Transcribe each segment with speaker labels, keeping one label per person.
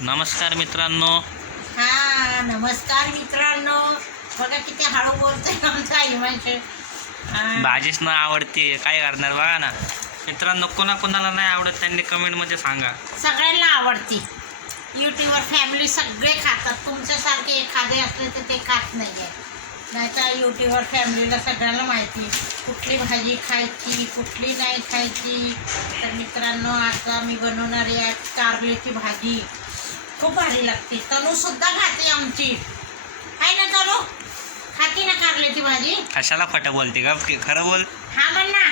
Speaker 1: नमस्कार मित्रांनो.
Speaker 2: हा नमस्कार मित्रांनो. बघा किती हळू बोलतोय आमचा हिमांशू.
Speaker 1: भाजीच ना आवडते काय करणार बघा ना. मित्रांनो कोणा कोणाला नाही आवडत त्यांनी कमेंटमध्ये सांगा.
Speaker 2: सगळ्यांना आवडते. युट्यूबवर फॅमिली सगळे खातात. तुमच्यासारखे एखादे असले तर ते खात नाही आहे नाही तर युट्यूबवर फॅमिलीला सगळ्यांना माहिती कुठली भाजी खायची कुठली नाही खायची. तर मित्रांनो आता मी बनवणार आहे कारल्याची भाजी. खूप भारी लागते. तनूसुद्धा खाते आमची. आहे ना तनू? खाते ना कारल्याची भाजी?
Speaker 1: कशाला खोटं बोलते का की खरं बोल.
Speaker 2: हा म्हण ना.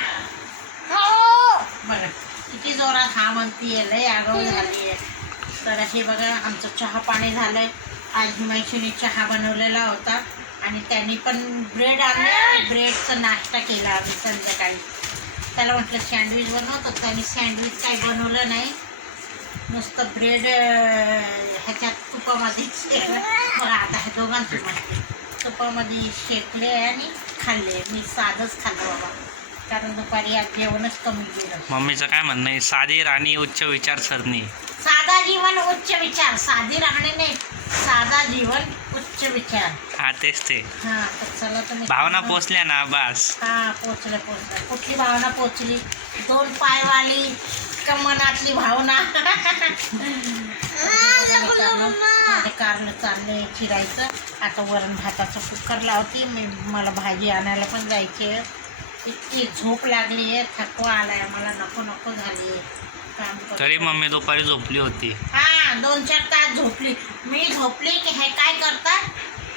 Speaker 2: बघा किती जोरात हा म्हणतीये लय आगाऊ झाली आहे तर हे बघा आमचं चहा पाणी झालंय. आज हिमांशीने चहा बनवलेला होता. आणि त्यांनी पण ब्रेड आणले ब्रेडचा नाश्ता केला आम्ही संध्याकाळी. त्याला म्हटलं सँडविच बनव. तर त्यांनी सँडविच काही बनवलं नाही. नुसतं ब्रेड ह्याच्यात तुपामध्ये बघा आता ह्या दोघांचं तुपामध्ये शेकले आणि खाल्ले. मी साधंच खाल्लं बाबा. कारण दुपारी आज जेवणच कमी केलं.
Speaker 1: मम्मीचं काय म्हणणं आहे? साधी राणी उच्च विचारसरणी
Speaker 2: साधा जीवन उच्च विचार. साधी राहणे नाही. साधा जीवन उच्च विचार.
Speaker 1: हा तेच ते.
Speaker 2: हा तर चला तुम्ही
Speaker 1: भावना पोचल्या ना बस.
Speaker 2: हा पोचलं पोचलं कुठली भावना पोचली दोन पायवाली. का मनातली भावना. कारलं चालले चिरायचं आता वरण भाताचं कुकर लावते. मी मला भाजी आणायला पण जायची इतकी झोप लागली आहे थकवा आलाय मला नको नको झाली आहे.
Speaker 1: तरी मम्मी दुपारी झोपली होती.
Speaker 2: हा दोन चार तास झोपली. मी झोपली की हे काय करतात?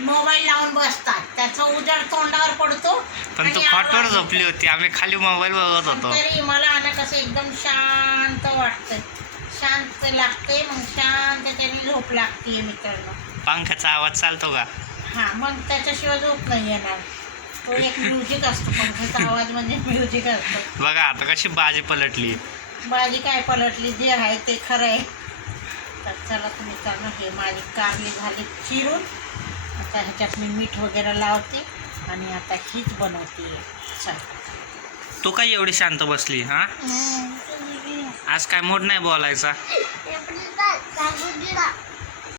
Speaker 2: मोबाईल लावून बसतात. त्याचा उजाड तोंडावर पडतो
Speaker 1: पण तू
Speaker 2: आणि आवाज
Speaker 1: झोपली होती. आम्ही खाली मोबाईल बघत. होतो.
Speaker 2: तरी मला आता कसं एकदम शांत वाटतंय. शांत लागते मग शांत त्याने झोप लागते मित्रांनो.
Speaker 1: पंख्याचा आवाज चालतो का?
Speaker 2: हा मग त्याच्याशिवाय झोप नाही येणार. तो एक म्युझिक असतो. पंखाचा आवाज म्हणजे म्युझिक असतो.
Speaker 1: बघा आता कशी बाजी पलटली.
Speaker 2: माझी काय पलटली? जे आहे ते खरं आहे. तर चला तुम्ही चालू हे माझी कारली झाली चिरून. आता ह्याच्यात मी मीठ वगैरे लावते आणि आता हीच बनवते. चला
Speaker 1: तू काय एवढी शांत बसली हा? आज काय मूड नाही बोलायचा?